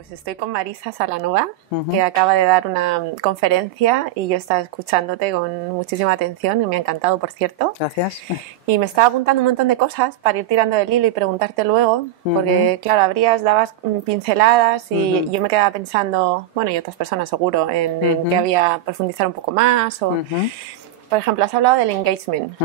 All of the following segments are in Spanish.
pues estoy con Marisa Salanova, que acaba de dar una conferencia y yo estaba escuchándote con muchísima atención y me ha encantado, por cierto. Gracias. Y me estaba apuntando un montón de cosas para ir tirando del hilo y preguntarte luego, porque claro, dabas pinceladas y yo me quedaba pensando, bueno, y otras personas seguro, en que había profundizar un poco más o... Por ejemplo, has hablado del engagement,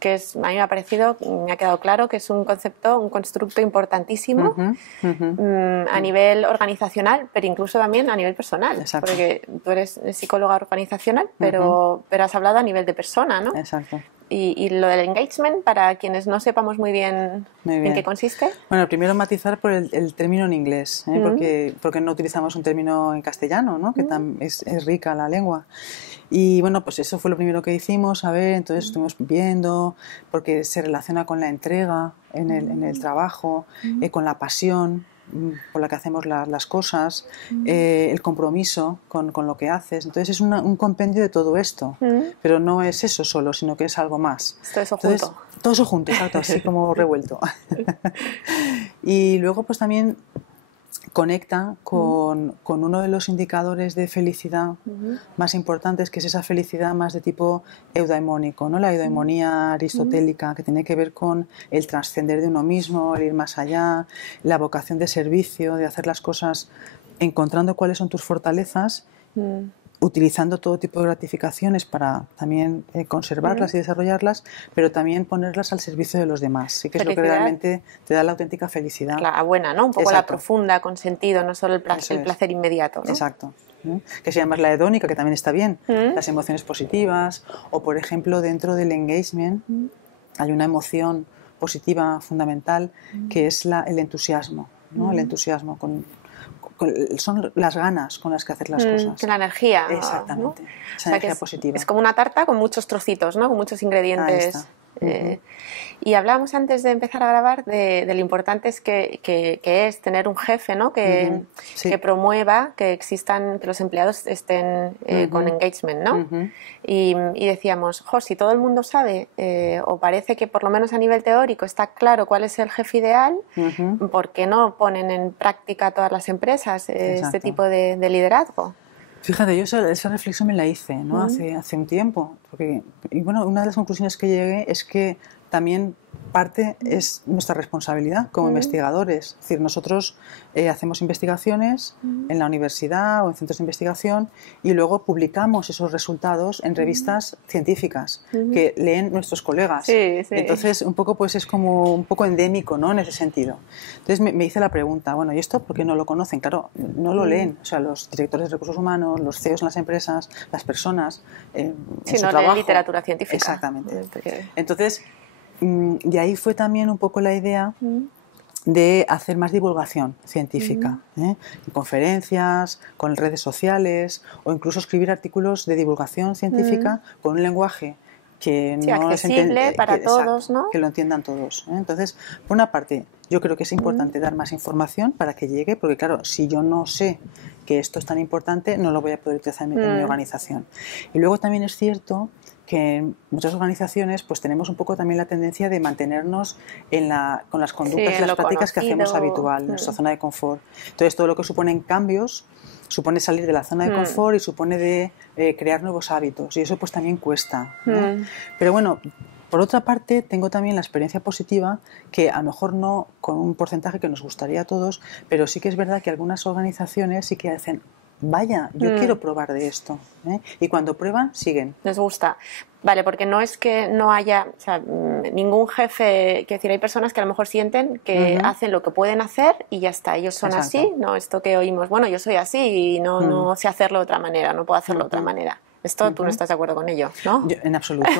que es, a mí me ha parecido, me ha quedado claro que es un concepto, un constructo importantísimo a nivel organizacional, pero incluso también a nivel personal. Exacto. Porque tú eres psicóloga organizacional, pero has hablado a nivel de persona, ¿no? Exacto. Y lo del engagement, para quienes no sepamos muy bien en qué consiste. Bueno, primero matizar por el término en inglés, porque no utilizamos un término en castellano, ¿no? Que es rica la lengua. Y bueno, pues eso fue lo primero que hicimos, a ver, entonces estuvimos viendo, porque se relaciona con la entrega en el trabajo, con la pasión por la que hacemos las cosas, el compromiso con lo que haces. Entonces es un compendio de todo esto, pero no es eso solo, sino que es algo más. Todo eso junto. Todo eso junto, exacto, así como revuelto. Y luego pues también conecta con uno de los indicadores de felicidad más importantes, que es esa felicidad más de tipo eudaimónico, ¿no? La eudaimonía aristotélica, que tiene que ver con el trascender de uno mismo, el ir más allá, la vocación de servicio, de hacer las cosas encontrando cuáles son tus fortalezas, utilizando todo tipo de gratificaciones para también conservarlas y desarrollarlas, pero también ponerlas al servicio de los demás. Sí que felicidad. Es lo que realmente te da la auténtica felicidad. La buena, ¿no? Un poco la profunda, con sentido, no solo el placer inmediato, ¿no? Exacto. Que se llama la hedónica, que también está bien, las emociones positivas, o por ejemplo dentro del engagement hay una emoción positiva fundamental que es el entusiasmo, ¿no? El entusiasmo son las ganas con las que hacer las cosas. La energía. Exactamente. ¿No? Esa energía positiva. Es como una tarta con muchos trocitos, ¿no? Con muchos ingredientes. Y hablábamos antes de empezar a grabar de lo importante que es tener un jefe, ¿no? Que promueva que existan, que los empleados estén con engagement, ¿no? Y decíamos, si todo el mundo sabe o parece que por lo menos a nivel teórico está claro cuál es el jefe ideal, ¿por qué no ponen en práctica todas las empresas este tipo de liderazgo? Fíjate, yo esa reflexión me la hice, ¿no? hace un tiempo. Y bueno, una de las conclusiones que llegué es que también parte es nuestra responsabilidad como investigadores. Es decir, nosotros hacemos investigaciones en la universidad o en centros de investigación y luego publicamos esos resultados en revistas científicas que leen nuestros colegas. Sí. Entonces, un poco pues es como un poco endémico, ¿no? En ese sentido. Entonces me hice la pregunta, bueno, ¿y esto por qué no lo conocen? Claro, no lo leen. O sea, los directores de recursos humanos, los CEOs en las empresas, las personas en su no trabajo. leen literatura científica. Exactamente. Entonces, de ahí fue también un poco la idea de hacer más divulgación científica, en conferencias, con redes sociales o incluso escribir artículos de divulgación científica con un lenguaje que no accesible para todos, ¿no? Que lo entiendan todos. Entonces, por una parte, yo creo que es importante dar más información para que llegue, porque claro, si yo no sé que esto es tan importante, no lo voy a poder utilizar en mi organización. Y luego también es cierto que en muchas organizaciones pues tenemos un poco también la tendencia de mantenernos con las conductas y las prácticas que hacemos habitual, en nuestra zona de confort. Entonces, todo lo que suponen cambios supone salir de la zona de confort y supone de crear nuevos hábitos, y eso pues también cuesta, ¿no? Pero bueno, por otra parte, tengo también la experiencia positiva, que a lo mejor no con un porcentaje que nos gustaría a todos, pero sí que es verdad que algunas organizaciones sí que hacen, vaya, yo quiero probar de esto, y cuando prueban, siguen. Les gusta. Vale, porque no es que no haya, o sea, ningún jefe, quiero decir, hay personas que a lo mejor sienten que hacen lo que pueden hacer y ya está, ellos son así, no esto que oímos, bueno, yo soy así y no sé hacerlo de otra manera, no puedo hacerlo de otra manera. Esto tú no estás de acuerdo con ello, ¿no? Yo, en absoluto.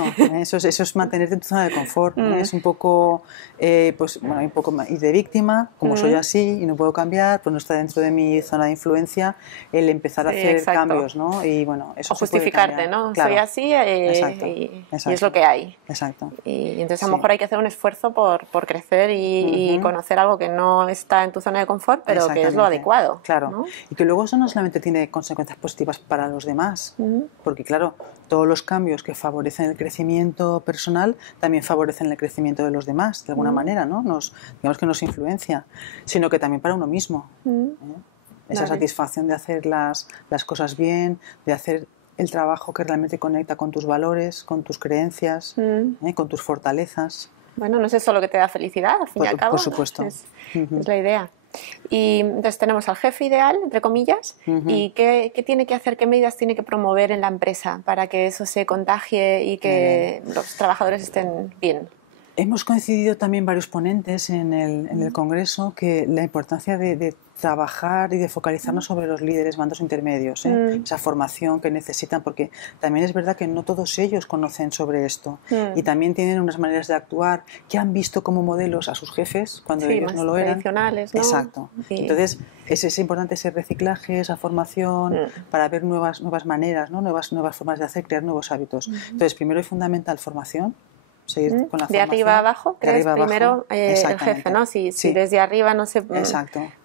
Eso es mantenerte en tu zona de confort. Es un poco, pues, bueno, un poco ir de víctima, como soy así y no puedo cambiar, pues no está dentro de mi zona de influencia el empezar a hacer cambios, ¿no? Y bueno, eso o justificarte, ¿no? Claro. Soy así y es lo que hay. Exacto. Y entonces a lo mejor hay que hacer un esfuerzo por crecer y conocer algo que no está en tu zona de confort, pero que es lo adecuado. Claro. ¿No? Y que luego eso no solamente tiene consecuencias positivas para los demás, porque claro, todos los cambios que favorecen el crecimiento personal también favorecen el crecimiento de los demás, de alguna manera, ¿no? Digamos que nos influencia, sino que también para uno mismo. esa satisfacción de hacer las cosas bien, de hacer el trabajo que realmente conecta con tus valores, con tus creencias, con tus fortalezas. Bueno, no es eso lo que te da felicidad, al fin y al cabo. Por supuesto. Es la idea. Y entonces tenemos al jefe ideal, entre comillas, y ¿qué tiene que hacer, qué medidas tiene que promover en la empresa para que eso se contagie y que los trabajadores estén bien? Hemos coincidido también varios ponentes en el Congreso que la importancia de trabajar y de focalizarnos sobre los líderes mandos intermedios, esa formación que necesitan, porque también es verdad que no todos ellos conocen sobre esto y también tienen unas maneras de actuar que han visto como modelos a sus jefes cuando ellos no lo eran. Tradicionales, ¿no? Exacto. Sí. Entonces es importante ese reciclaje, esa formación para ver nuevas maneras, ¿no? nuevas formas de hacer, crear nuevos hábitos. Entonces primero y fundamental formación. Seguir con la de arriba a abajo, crees primero el jefe, ¿no? Si desde arriba no se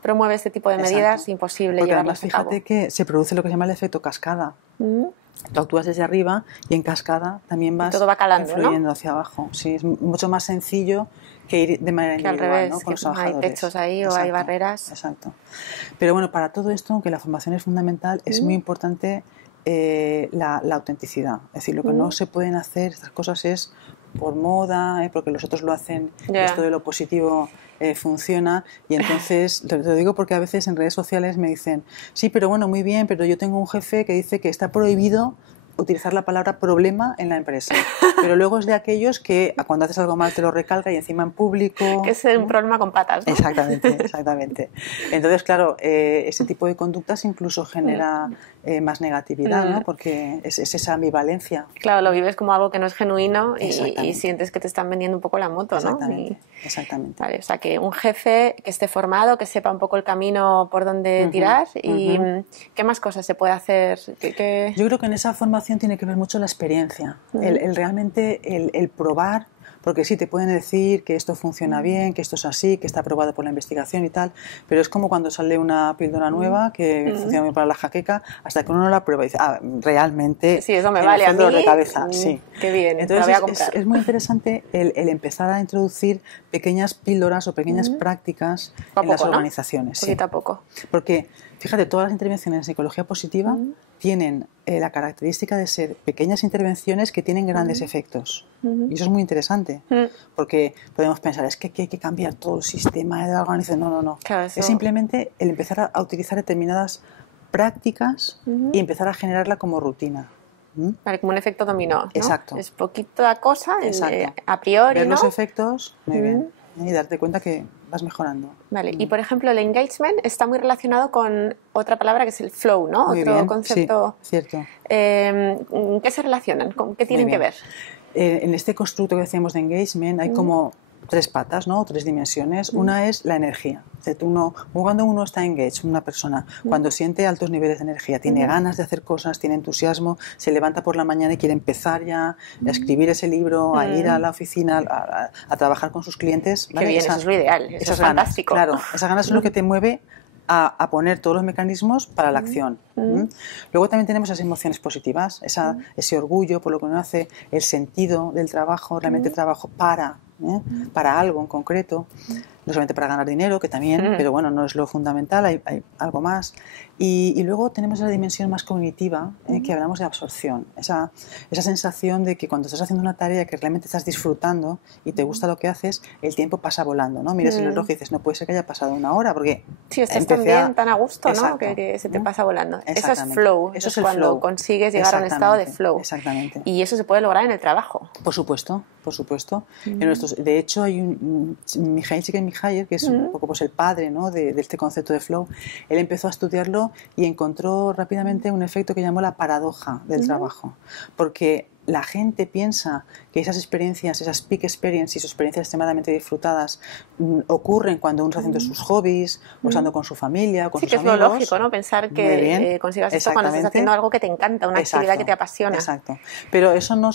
promueve este tipo de medidas, es imposible llevarlas a cabo. Fíjate que se produce lo que se llama el efecto cascada. Tú actúas desde arriba y en cascada también vas todo va calando, influyendo, ¿no? hacia abajo. Sí, es mucho más sencillo que ir de manera individual, al revés, ¿no? Con los hay techos ahí o hay barreras. Exacto. Pero bueno, para todo esto, aunque la formación es fundamental, es muy importante la autenticidad. Es decir, lo que no se pueden hacer estas cosas es por moda, porque los otros lo hacen, esto de lo positivo funciona, y entonces te lo digo porque a veces en redes sociales me dicen, sí, pero bueno, muy bien, pero yo tengo un jefe que dice que está prohibido utilizar la palabra problema en la empresa, pero luego es de aquellos que cuando haces algo mal te lo recalca y encima en público... Que es un problema con patas, ¿no? Exactamente. Entonces, claro, ese tipo de conductas incluso genera más negatividad, ¿no? Porque es esa ambivalencia. Claro, lo vives como algo que no es genuino y sientes que te están vendiendo un poco la moto, ¿no? Exactamente. Vale, o sea, que un jefe que esté formado, que sepa un poco el camino por donde tirar y ¿qué más cosas se puede hacer? Yo creo que en esa formación tiene que ver mucho la experiencia, el realmente el probar, porque sí, te pueden decir que esto funciona bien, que esto es así, que está aprobado por la investigación y tal, pero es como cuando sale una píldora nueva que funciona bien para la jaqueca, hasta que uno no la prueba y dice, realmente sí, eso me vale a mí, de cabeza. Sí. Qué bien, entonces la voy a comprar. Es muy interesante el empezar a introducir pequeñas píldoras o pequeñas prácticas en las organizaciones. Poquito a poco. Porque, fíjate, todas las intervenciones en psicología positiva tienen la característica de ser pequeñas intervenciones que tienen grandes efectos. Y eso es muy interesante, porque podemos pensar, es que hay que cambiar todo el sistema de la organización. No. Claro, es simplemente el empezar a utilizar determinadas prácticas y empezar a generarla como rutina. Vale, como un efecto dominó, ¿no? Exacto. Es poquita cosa, a priori, ver ¿no? los efectos, muy bien, y darte cuenta que vas mejorando. Vale, y por ejemplo el engagement está muy relacionado con otra palabra que es el flow, ¿no? Muy Otro bien, concepto. Sí, cierto. ¿Qué se relacionan? ¿Qué tienen que ver? En este constructo que decíamos de engagement hay como tres patas, ¿no? Tres dimensiones. Una es la energía. Cuando uno está engaged, una persona, cuando siente altos niveles de energía, tiene ganas de hacer cosas, tiene entusiasmo, se levanta por la mañana y quiere empezar ya a escribir ese libro, a ir a la oficina, a trabajar con sus clientes. ¿Vale? Qué bien, eso es lo ideal, eso es fantástico. Claro, esas ganas es lo que te mueve a poner todos los mecanismos para la acción. Luego también tenemos esas emociones positivas, ese orgullo por lo que uno hace, el sentido del trabajo, realmente trabajo para algo en concreto, no solamente para ganar dinero, que también, pero bueno, no es lo fundamental, hay algo más. Y luego tenemos la dimensión más cognitiva, que hablamos de absorción, esa sensación de que cuando estás haciendo una tarea que realmente estás disfrutando y te gusta lo que haces, el tiempo pasa volando, ¿no? Miras el reloj y dices, no puede ser que haya pasado una hora, porque sí, estás tan bien, tan a gusto, ¿no? Que se te pasa volando. Eso es flow, eso es cuando flow. Consigues llegar a un estado de flow. Exactamente. Y eso se puede lograr en el trabajo. Por supuesto. De hecho, hay Mihaly Csikszentmihalyi, que es un poco pues, el padre, ¿no? de este concepto de flow. Él empezó a estudiarlo y encontró rápidamente un efecto que llamó la paradoja del trabajo. Porque la gente piensa que esas experiencias, esas peak experiences, esas experiencias extremadamente disfrutadas ocurren cuando uno está haciendo sus hobbies, o estando con su familia, o con sus amigos. Sí, que es lo lógico, ¿no? Pensar que consigas esto cuando estás haciendo algo que te encanta, una actividad que te apasiona. Exacto. Pero eso no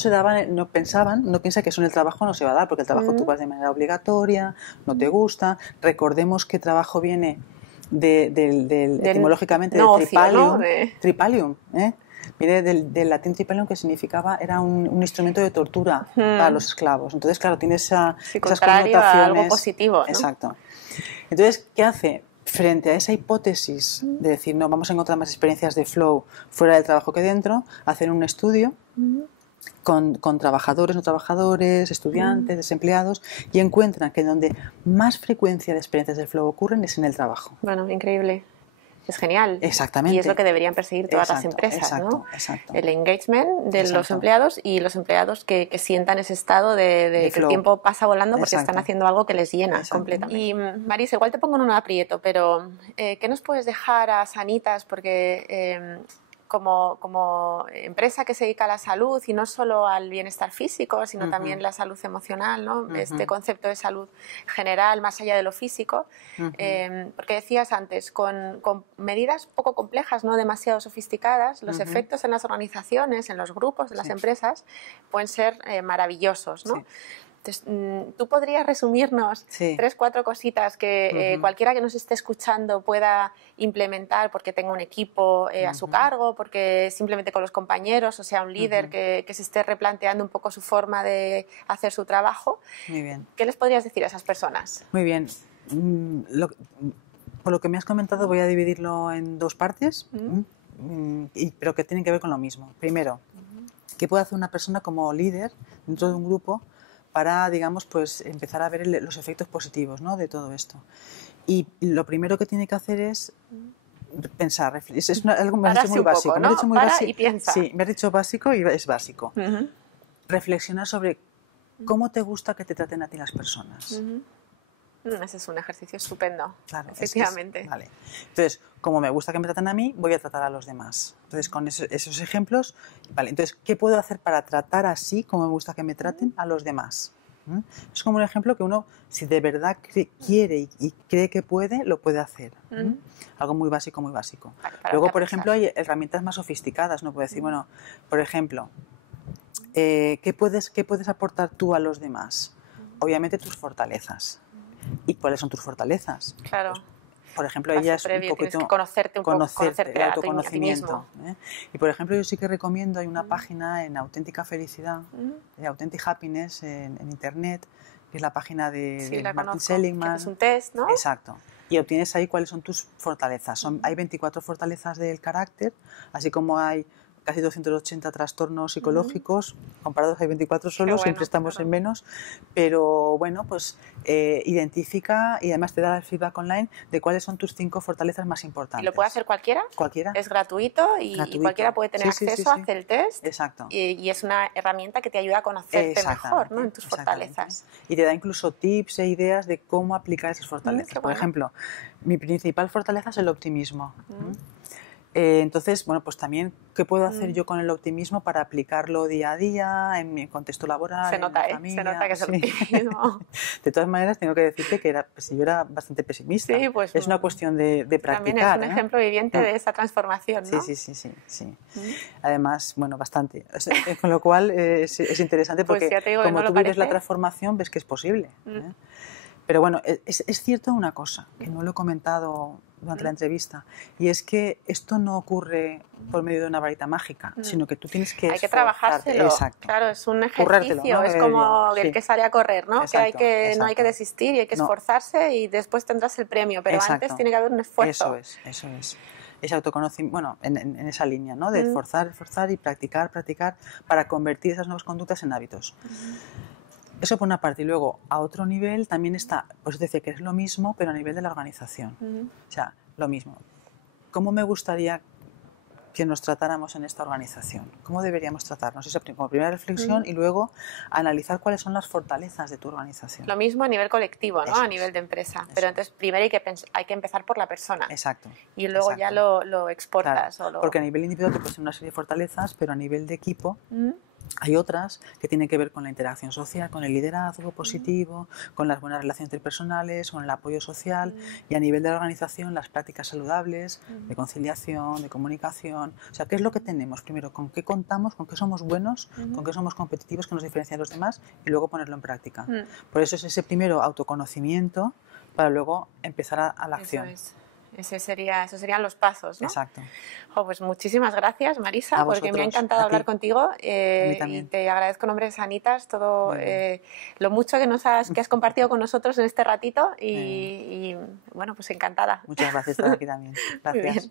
piensa que eso en el trabajo no se va a dar, porque el trabajo tú vas de manera obligatoria, no te gusta. Recordemos que trabajo viene etimológicamente no, de tripalium, ¿no? Tripalium, viene del latín tripalium, que significaba, era un instrumento de tortura para los esclavos. Entonces, claro, tiene esas connotaciones. A algo positivo, ¿no? Exacto. Entonces, ¿qué hace? frente a esa hipótesis de decir, no, vamos a encontrar más experiencias de flow fuera del trabajo que dentro, hacer un estudio con trabajadores, no trabajadores, estudiantes, desempleados, y encuentran que donde más frecuencia de experiencias de flow ocurren es en el trabajo. Bueno, increíble. Es genial. Exactamente. Y es lo que deberían perseguir todas las empresas, ¿no? Exacto. El engagement de los empleados y los empleados que sientan ese estado de que el tiempo pasa volando porque están haciendo algo que les llena completamente. Y Maris, igual te pongo en un aprieto, pero ¿qué nos puedes dejar a Sanitas? Porque como empresa que se dedica a la salud y no solo al bienestar físico, sino también la salud emocional, ¿no? Este concepto de salud general más allá de lo físico, porque decías antes, con medidas poco complejas, no demasiado sofisticadas, los efectos en las organizaciones, en los grupos, en las empresas, pueden ser maravillosos, ¿no? Entonces, ¿tú podrías resumirnos 3, 4 cositas que cualquiera que nos esté escuchando pueda implementar porque tenga un equipo a su cargo, porque simplemente con los compañeros, o sea, un líder que se esté replanteando un poco su forma de hacer su trabajo? Muy bien. ¿Qué les podrías decir a esas personas? Muy bien. Por lo que me has comentado voy a dividirlo en 2 partes, pero que tienen que ver con lo mismo. Primero, ¿qué puede hacer una persona como líder dentro de un grupo para, digamos, pues empezar a ver los efectos positivos, ¿no?, de todo esto? Y lo primero que tiene que hacer es pensar. Algo me has dicho muy básico. Poco, ¿no? Me has dicho muy Para y piensa. Sí, me has dicho básico y es básico. Reflexionar sobre cómo te gusta que te traten a ti las personas. Ese es un ejercicio estupendo, claro, efectivamente. Vale. Entonces, como me gusta que me traten a mí, voy a tratar a los demás. Entonces, con esos ejemplos, vale. Entonces, ¿qué puedo hacer para tratar así, como me gusta que me traten, a los demás? Es como un ejemplo que uno, si de verdad quiere y cree que puede, lo puede hacer. Algo muy básico, muy básico. Luego, por ejemplo, hay herramientas más sofisticadas. No puedo decir, bueno, por ejemplo, ¿qué puedes aportar tú a los demás? Obviamente tus fortalezas. ¿Y cuáles son tus fortalezas? Claro. Pues, por ejemplo, ella es un poquito tienes que conocerte un poco, el autoconocimiento. a ti mismo. Y por ejemplo, yo sí que recomiendo, hay una página en Auténtica Felicidad, de Authentic Happiness en internet, que es la página de Martin Seligman. Es un test, ¿no? Exacto. Y obtienes ahí cuáles son tus fortalezas. Hay 24 fortalezas del carácter, así como hay casi 280 trastornos psicológicos, comparados hay 24 solo, siempre estamos en menos, pero bueno, pues identifica y además te da el feedback online de cuáles son tus 5 fortalezas más importantes. ¿Y lo puede hacer cualquiera? Cualquiera. Es gratuito y cualquiera puede tener acceso a hacer el test. Exacto. Y es una herramienta que te ayuda a conocerte mejor, ¿no?, en tus fortalezas. Y te da incluso tips e ideas de cómo aplicar esas fortalezas. Por ejemplo, mi principal fortaleza es el optimismo. Entonces, bueno, pues también, ¿qué puedo hacer yo con el optimismo para aplicarlo día a día, en mi contexto laboral, en mi familia? Se nota que es el optimismo. De todas maneras, tengo que decirte que yo era bastante pesimista. Sí, pues, es una cuestión de practicar. También es un ejemplo viviente de esa transformación, ¿no? Sí. Además, bueno, bastante. Con lo cual es interesante porque pues digo, como no tú vives la transformación, ves que es posible. Pero bueno, es cierto una cosa, que no lo he comentado durante la entrevista, y es que esto no ocurre por medio de una varita mágica, sino que tú tienes que hay que trabajárselo. Exacto. Claro, es un ejercicio, ¿no? Es como el que sale a correr, ¿no? Exacto, no hay que desistir y hay que esforzarse y después tendrás el premio, pero antes tiene que haber un esfuerzo. Eso es. Ese autoconocimiento, bueno, en esa línea, ¿no? De esforzar y practicar para convertir esas nuevas conductas en hábitos. Eso por una parte. Y luego, a otro nivel también está, pues decía que es lo mismo, pero a nivel de la organización. O sea, lo mismo. ¿Cómo me gustaría que nos tratáramos en esta organización? ¿Cómo deberíamos tratarnos? Esa como primera reflexión y luego analizar cuáles son las fortalezas de tu organización. Lo mismo a nivel colectivo, ¿no? A nivel de empresa. Pero entonces primero hay que empezar por la persona. Exacto. Y luego ya lo exportas. Claro, porque a nivel individual te puedes tener una serie de fortalezas, pero a nivel de equipo hay otras que tienen que ver con la interacción social, con el liderazgo positivo, con las buenas relaciones interpersonales, con el apoyo social y a nivel de la organización las prácticas saludables de conciliación, de comunicación. O sea, ¿qué es lo que tenemos? Primero, ¿con qué contamos? ¿Con qué somos buenos? ¿Con qué somos competitivos que nos diferencian de los demás? Y luego ponerlo en práctica. Por eso es ese primero autoconocimiento para luego empezar a la acción. esos serían los pasos, ¿no? Exacto. Pues muchísimas gracias, Marisa, porque me ha encantado hablar contigo. Y te agradezco, Nombres Sanitas, todo lo mucho que has compartido con nosotros en este ratito y bueno, pues encantada. Muchas gracias por estar aquí también. Gracias.